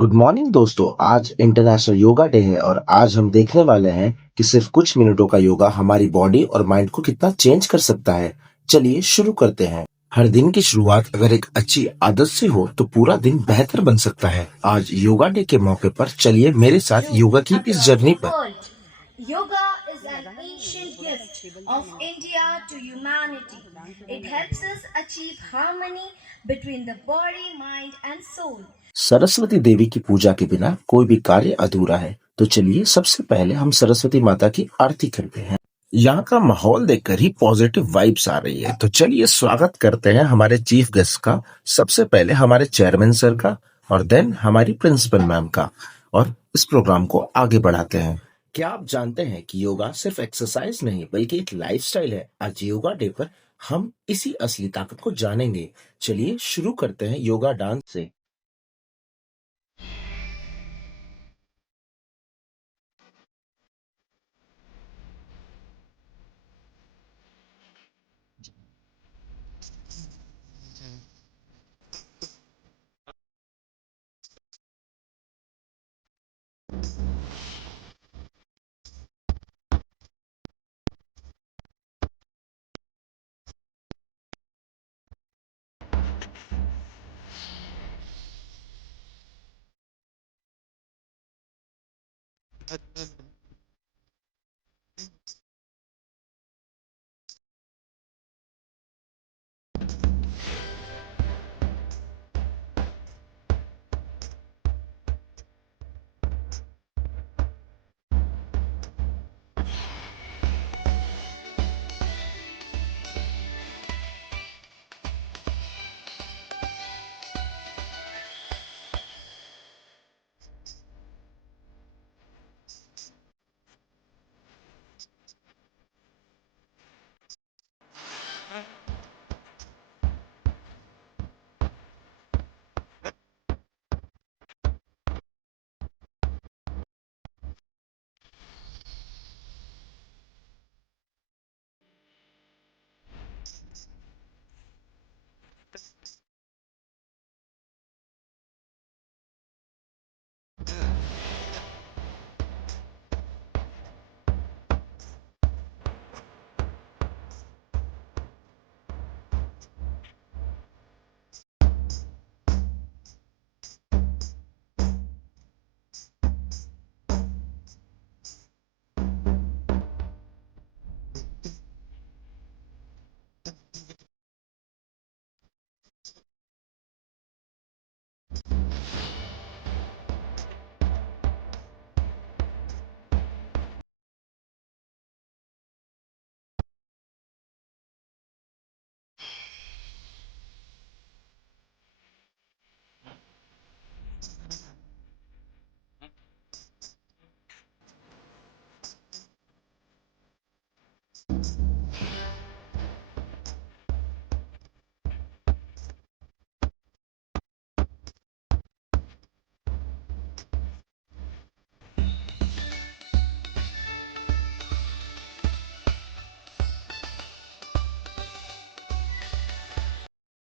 Good morning दोस्तों। आज international yoga day है और आज हम देखने वाले हैं कि सिर्फ कुछ मिनटों का योगा हमारी बॉडी और माइंड को कितना चेंज कर सकता है। चलिए शुरू करते हैं। हर दिन की शुरुआत अगर एक अच्छी आदत से हो तो पूरा दिन बेहतर बन सकता है। आज योगा डे के मौके पर चलिए मेरे साथ योगा की इस Across जर्नी the पर। world. Yoga is an ancient gift of India to humanity. It helps us achieve harmony between the body, mind, and soul. Saraswati Devi की पूजा के बिना कोई भी कार्य अधूरा है, तो चलिए सबसे पहले हम सरस्वती माता की आरती करते हैं। यहाँ का माहौल देखकर ही पॉजिटिव वाइब्स आ रही है, तो चलिए स्वागत करते हैं हमारे चीफ गेस्ट का। सबसे पहले हमारे चेयरमैन सर का और देन हमारी प्रिंसिपल मैम का, और इस प्रोग्राम को आगे बढ़ाते हैं। क्या आप जानते हैं कि योगा सिर्फ एक्सरसाइज नहीं बल्कि एक लाइफस्टाइल है। आज योगा डे पर हम इसी असली ताकत को जानेंगे। चलिए शुरू करते हैं योगा डांस से।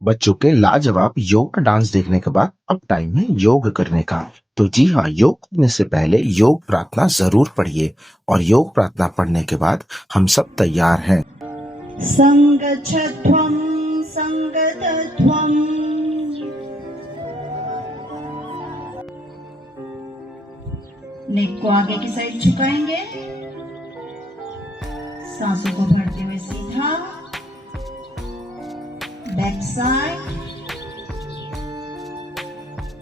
बच्चों के लाजवाब योगा डांस देखने के बाद अब टाइम है योग करने का। तो जी हाँ, योग करने से पहले योग प्रार्थना जरूर पढ़िए, और योग प्रार्थना पढ़ने के बाद हम सब तैयार हैं। संगच्छध्वं संगतध्वं नेक को आगे की साइड झुकाएंगे, सांसों को भरते हुए सीधा, बैक साइड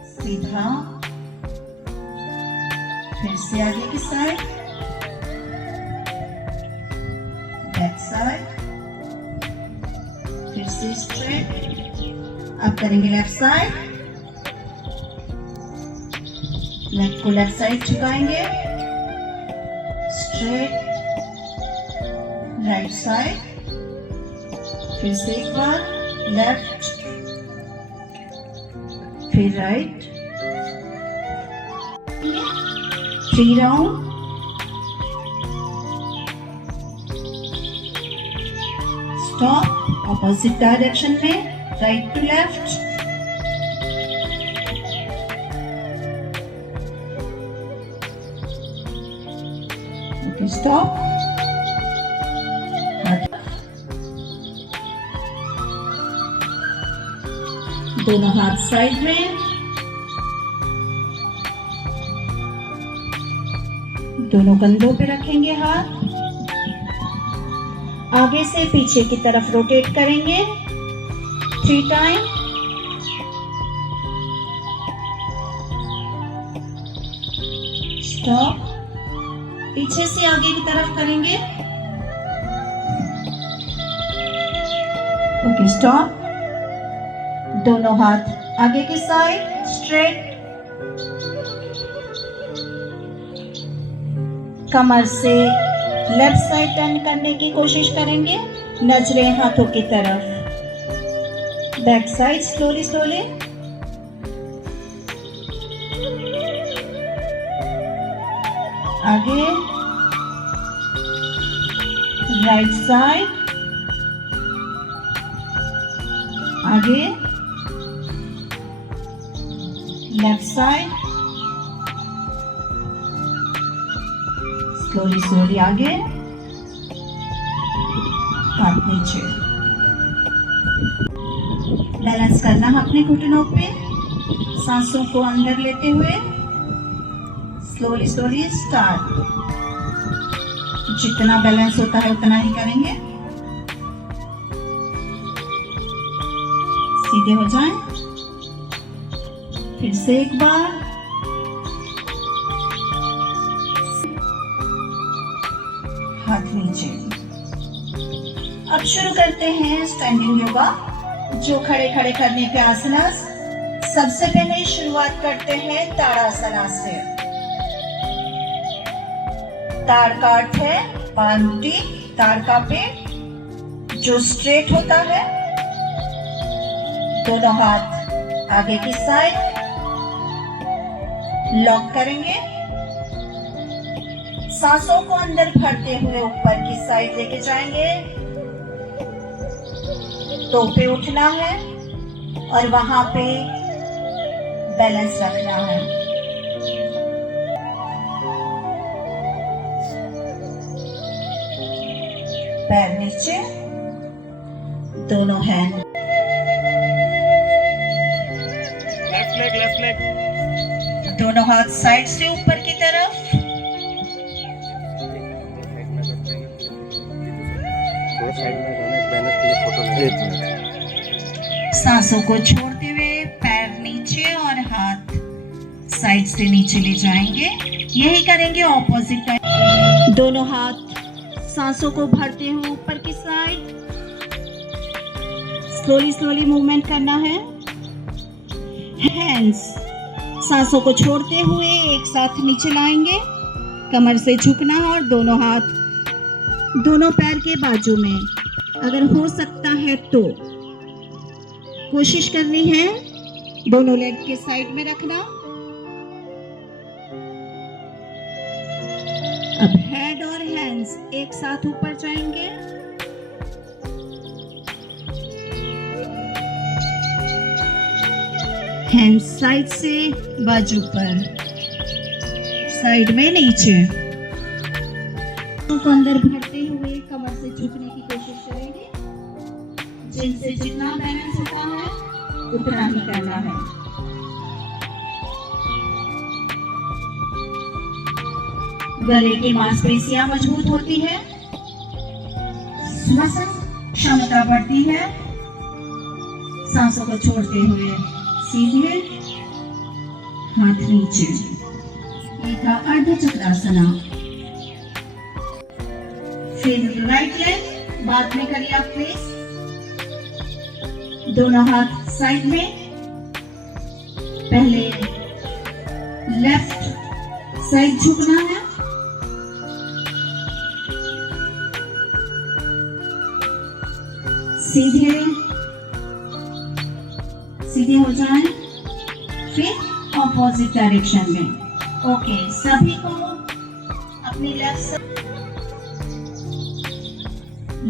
सीधा, फिर से आगे की साइड, बैक साइड, फिर से स्ट्रेट। अब करेंगे लेफ्ट साइड, लेग को लेफ्ट साइड झुकाएंगे, स्ट्रेट, राइट साइड, फिर से एक बार लेफ्ट, फिर right, 3 round. Stop, opposite direction में, राइट टू लेफ्ट, स्टॉप। दोनों हाथ साइड में, दोनों कंधों पे रखेंगे हाथ, आगे से पीछे की तरफ रोटेट करेंगे 3 टाइम। स्टॉप। पीछे से आगे की तरफ करेंगे। Okay stop. दोनों हाथ आगे की साइड स्ट्रेट, कमर से लेफ्ट साइड टर्न करने की कोशिश करेंगे, नजरें हाथों की तरफ। Back side slowly slowly. आगे राइट साइड, आगे लेफ्ट साइड, स्लोली स्लोली आगे, हाथ नीचे। बैलेंस करना है अपने घुटनों पे, सांसों को अंदर लेते हुए स्लोली स्लोली स्टार्ट। जितना बैलेंस होता है उतना ही करेंगे। सीधे हो जाएं। फिर से एक बार, हाथ नीचे। अब शुरू करते हैं स्टैंडिंग योगा, जो खड़े खड़े करने के आसना। सबसे पहले शुरुआत करते हैं ताड़ासना से। ताड़ का अर्थ है पांवटी, ताड़ का पेड़ जो स्ट्रेट होता है। दोनों हाथ आगे की साइड लॉक करेंगे, सांसों को अंदर भरते हुए ऊपर की साइड लेके जाएंगे। टो पे उठना है और वहां पे बैलेंस रखना है। पैर नीचे, दोनों हैंड। Left leg. दोनों हाथ साइड से ऊपर की तरफ। सांसों को छोड़ते हुए पैर नीचे और हाथ साइड से नीचे ले जाएंगे। यही करेंगे ऑपोजिट टाइम। दोनों हाथ सांसों को भरते हुए ऊपर की साइड स्लोली स्लोली मूवमेंट करना है। हैंड्स सांसों को छोड़ते हुए एक साथ नीचे लाएंगे, कमर से झुकना और दोनों हाथ दोनों पैर के बाजू में। अगर हो सकता है तो कोशिश करनी है दोनों लेग के साइड में रखना। अब हेड और हैंड्स एक साथ ऊपर जाएंगे। हैंड्स साइड से बाजू पर, साइड में नीचे। को अंदर भरते हुए कमर से झुकने की कोशिश करेंगे। जिनसे जितना बैलेंस होता है उतना ही करना है। गले की मांसपेशियां मजबूत होती है, श्वसन क्षमता बढ़ती है। सांसों को छोड़ते हुए सीधे हाथ नीचे। ये था अर्ध चक्रासना। फिर राइट लेग बाद में करिए आप प्लीज। दोनों हाथ साइड में। पहले लेफ्ट साइड झुकना है, सीधे सीधे हो जाएं, फिर ऑपोजिट डायरेक्शन में। ओके, सभी को अपनी लेफ्ट साइड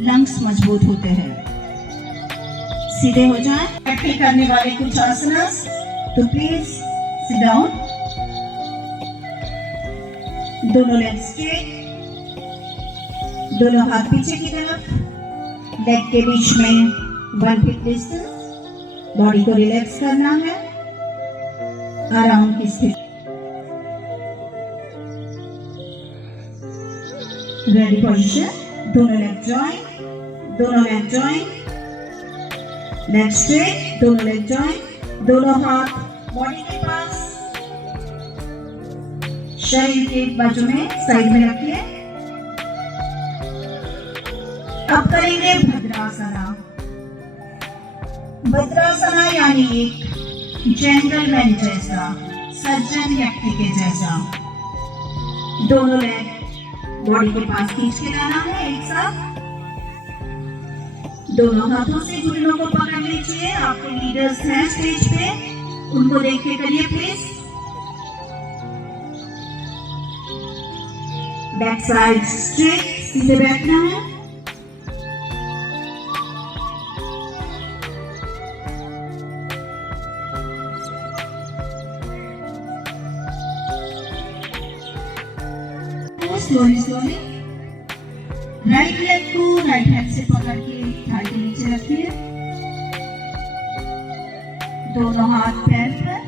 लंग्स मजबूत होते हैं। सीधे हो जाएं। बैठे करने वाले कुछ आसनास, तो प्लीज सिट डाउन। दोनों लेग स्ट्रेट, दोनों हाथ पीछे की तरफ, लेग के बीच में 1 फीट डिस्टेंस। बॉडी को रिलैक्स करना है, आराम की स्थिति। Ready position. दोनों लेग जॉइन, दोनों लेग जॉइन, लेग स्ट्रेट, दोनों लेग जॉइन, दोनों हाथ बॉडी के पास, शरीर के बाजू में साइड में रखिए। अब करेंगे भद्रासना। भद्रासना यानी एक जेंटलमैन जैसा, सज्जन व्यक्ति के जैसा। दोनों लेग बॉडी के पास खींच के लाना है एक साथ। दोनों हाथों से घुटनों को पकड़ लीजिए। आपके लीडर्स हैं स्टेज पे, उनको देख के करिए प्लीज। बैक साइड स्ट्रेट, सीधे बैठना है। स्लोली स्लोली राइट लेग को राइट हैंड से पकड़ के थाई के नीचे रखिए। दोनों हाथ पैर पर,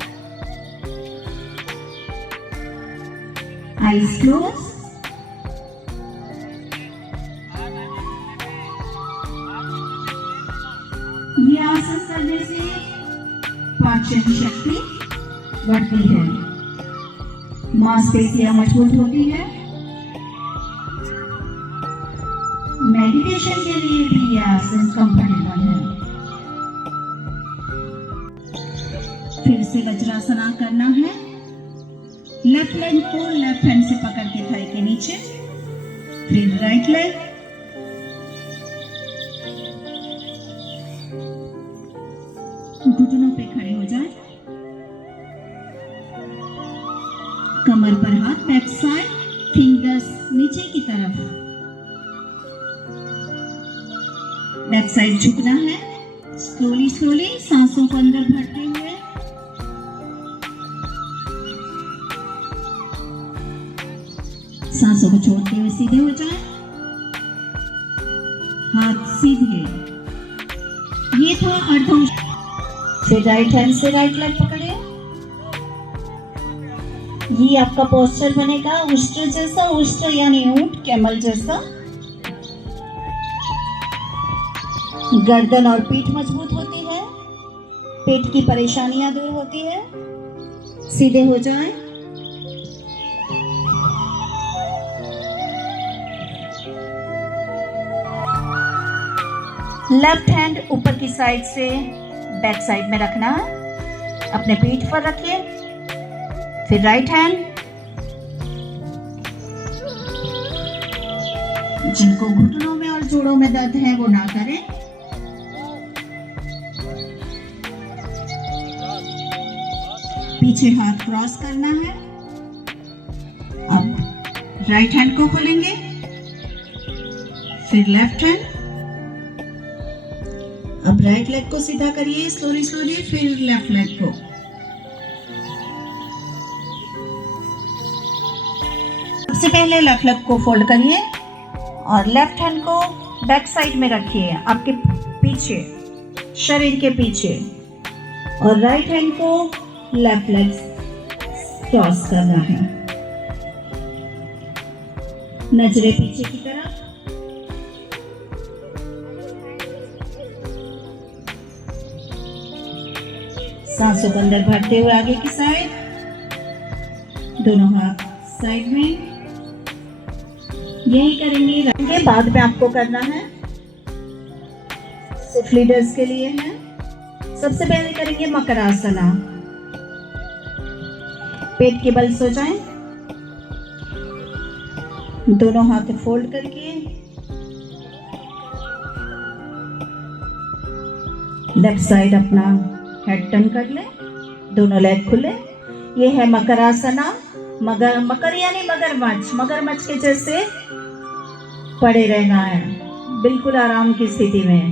आईज क्लोज। ये आसन करने से पाचन शक्ति बढ़ती है, मांसपेशियां मजबूत होती है। मेडिटेशन के लिए भी यह आसन कंफर्टेबल है। फिर से वज्रासना करना है। लेफ्ट लेग को लेफ्ट हैंड से पकड़ के थाई के नीचे, फिर राइट लेग, घुटनों पे खड़े हो जाए। कमर पर हाथ, बैक साइड, फिंगर्स नीचे की तरफ। बैक साइड झुकना है। स्लोली स्लोली सांसों को अंदर भरते हुए सांसों को छोड़ते हुए सीधे हो जाए। हाथ सीधे। ये था अर्धों। फिर राइट हैंड से राइट लेग पकड़िए। ये आपका पोस्चर बनेगा उष्ट्र जैसा, उष्ट्र यानी ऊंट, कैमल जैसा। गर्दन और पीठ मजबूत होती है, पेट की परेशानियां दूर होती है। सीधे हो जाएं। लेफ्ट हैंड ऊपर की साइड से बैक साइड में रखना है, अपने पीठ पर रखिए। फिर राइट हैंड। जिनको घुटनों में और जोड़ों में दर्द है वो ना करें। पीछे हाथ क्रॉस करना है। अब राइट हैंड को खोलेंगे, फिर लेफ्ट हैंड। अब राइट लेग को सीधा करिए स्लोली स्लोली, फिर लेफ्ट लेग को। सबसे पहले लेफ्ट लेग को फोल्ड करिए और लेफ्ट हैंड को बैक साइड में रखिए, आपके पीछे, शरीर के पीछे। और राइट हैंड को लेफ्ट लेग क्रॉस करना है। नजरें पीछे की तरफ। सांसों को अंदर भरते हुए आगे की साइड, दोनों हाथ साइड में। यही करेंगे, बाद में आपको करना है, सिर्फ लीडर्स के लिए है। सबसे पहले करेंगे मकरासना। पेट के बल सो जाएं, दोनों हाथ फोल्ड करके लेफ्ट साइड अपना हेड टर्न कर ले, दोनों लेग खुले। ये है मकरासना। मकर यानी मगरमच्छ, मगरमच्छ के जैसे पड़े रहना है, बिल्कुल आराम की स्थिति में।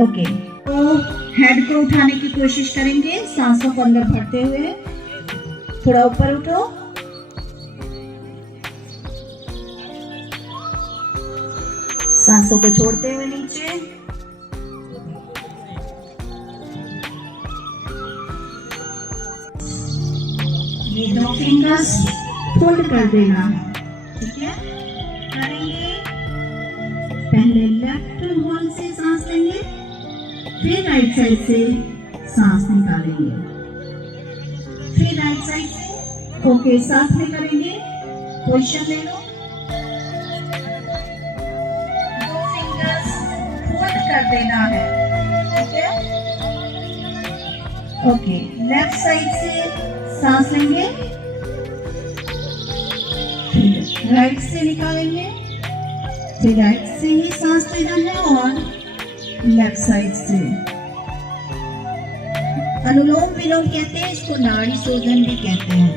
ओके, तो हेड को उठाने की कोशिश करेंगे, सांसों को अंदर भरते हुए। थोड़ा ऊपर उठो, सांसों को छोड़ते हुए नीचे, ये 2 फिंगर्स फोल्ड कर देना है, ठीक है। करेंगे, पहले लेफ्ट होल से सांस लेंगे, फिर राइट साइड से सांस निकालेंगे, फिर राइट साइड से, ओके, साथ में करेंगे। पोजीशन ले लो, 2 फिंगर्स फोल्ड कर देना है, ठीक है। ओके, लेफ्ट साइड से सांस लेंगे, राइट से निकालेंगे, फिर राइट से ही सांस लेना है और लेफ्ट साइड से। अनुलोम विलोम कहते हैं इसको, नाड़ी शोधन भी कहते हैं।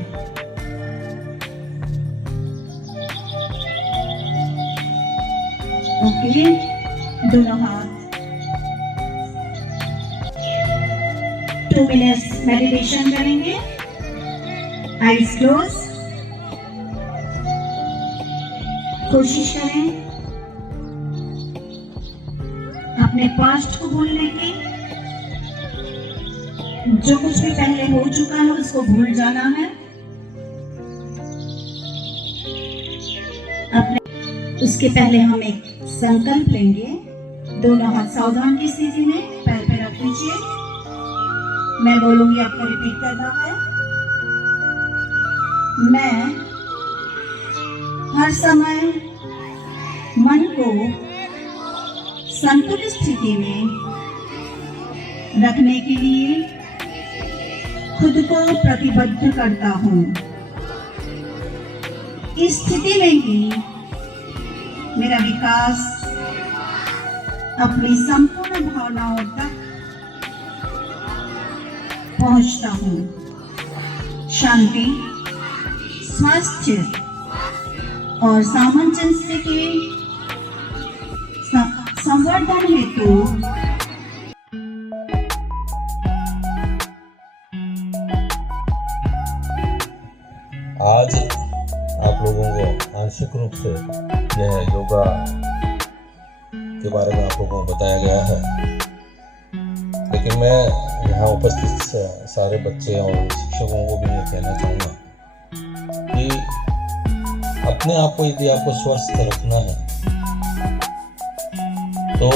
ओके, दोनों हाथ। 2 मिनट्स मेडिटेशन करेंगे, आईज क्लोज। कोशिश करें अपने पास्ट को भूलने की, जो कुछ भी पहले हो चुका है उसको भूल जाना है। उसके पहले हम एक संकल्प लेंगे। दोनों हाथ सावधान की स्थिति में पैर पे रख लीजिए। मैं बोलूंगी, आपको रिपीट करना है। मैं हर समय मन को संतुलित स्थिति में रखने के लिए खुद को प्रतिबद्ध करता हूँ। इस स्थिति में ही मेरा विकास अपनी संपूर्ण भावनाओं तक पहुंचता हूँ। शांति, स्वास्थ्य और सामंजस्य के संवर्धन हेतु आज आप लोगों को आंशिक रूप से यह योगा के बारे में आप लोगों को बताया गया है, लेकिन मैं यहाँ उपस्थित सारे बच्चे और शिक्षकों को भी ये कहना चाहूँगा कि अपने आप को यदि आपको स्वस्थ रखना है तो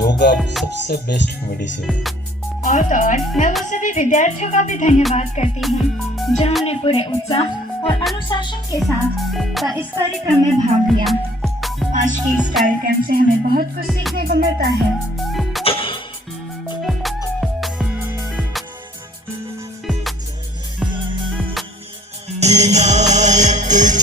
योगा सबसे बेस्ट मेडिसिन है। और तो और मैं वो सभी विद्यार्थियों का भी धन्यवाद करती हूँ जिन्होंने पूरे उत्साह और अनुशासन के साथ इस कार्यक्रम में भाग लिया। आज के इस कार्यक्रम से हमें बहुत कुछ सीखने को मिलता है।